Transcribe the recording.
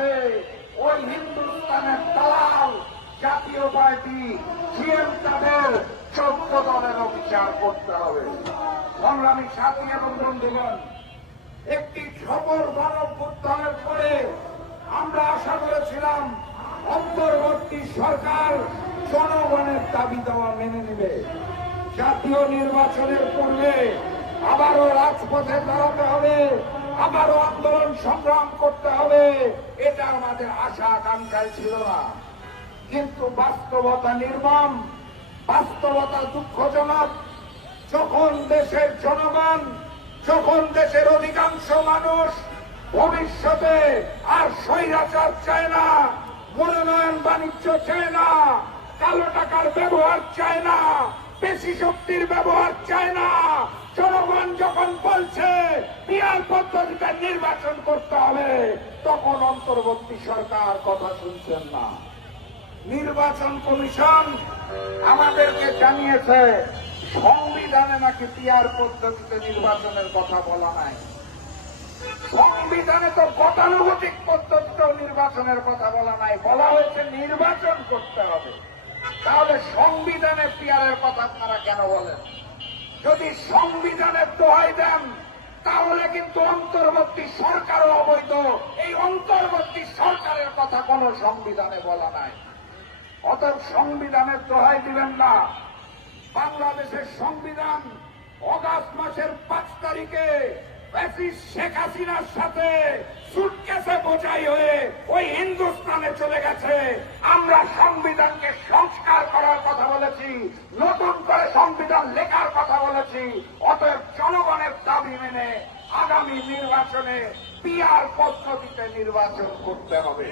সাথে ওই হিন্দুস্তানের দালাল জাতীয় পার্টি সিএম তাদের 14 দলেরও বিচার করতে হবে। সংগ্রামী সাথী এবং বন্ধুগণ, একটি সফল গণঅভ্যুত্থানের পরে আমরা আশা করেছিলাম অন্তর্বর্তী সরকার জনগণের দাবি দেওয়া মেনে নেবে। জাতীয় নির্বাচনের পূর্বে আবারও রাজপথে দাঁড়াতে হবে, আবারও আন্দোলন সংগ্রাম করতে হবে, এটা আমাদের আশা আকাঙ্ক্ষায় ছিল না। কিন্তু বাস্তবতা নির্মম, বাস্তবতা দুঃখজনক। যখন দেশের জনগণ, যখন দেশের অধিকাংশ মানুষ ভবিষ্যতে আর স্বৈরাচার চায় না, মনোনয়ন বাণিজ্য চায় না, কালো টাকার ব্যবহার চায় না, পেশি শক্তির ব্যবহার চায় না, জনগণ যখন বলছে পিআর পদ্ধতিতে নির্বাচন করতে হবে, তখন অন্তর্বর্তী সরকার কথা শুনছেন না। নির্বাচন কমিশন আমাদেরকে জানিয়েছে সংবিধানে নাকি পিআর পদ্ধতিতে নির্বাচনের কথা বলা নাই। সংবিধানে তো গতানুগতিক পদ্ধতিতেও নির্বাচনের কথা বলা নাই, বলা হয়েছে নির্বাচন করতে হবে। তাহলে সংবিধানে পিআরের কথা আপনারা কেন বলেন? যদি সংবিধানের দোহাই দেন তাহলে কিন্তু অন্তর্বর্তী সরকারও অবৈধ। এই অন্তর্বর্তী সরকারের কথা কোন সংবিধানে বলা নাই। অতএব সংবিধানের দোহাই দিবেন না। বাংলাদেশের সংবিধান অগাস্ট মাসের 5 তারিখে শেখ হাসিনার সাথে সুটকেসে বোঝাই হয়ে ওই হিন্দুস্তানে চলে গেছে। আমরা সংবিধানকে সংস্কার করার কথা বলেছি, নতুন করে সংবিধান লেখার কথা বলেছি। অতএব জনগণের দাবি মেনে আগামী নির্বাচনে পিআর পদ্ধতিতে নির্বাচন করতে হবে।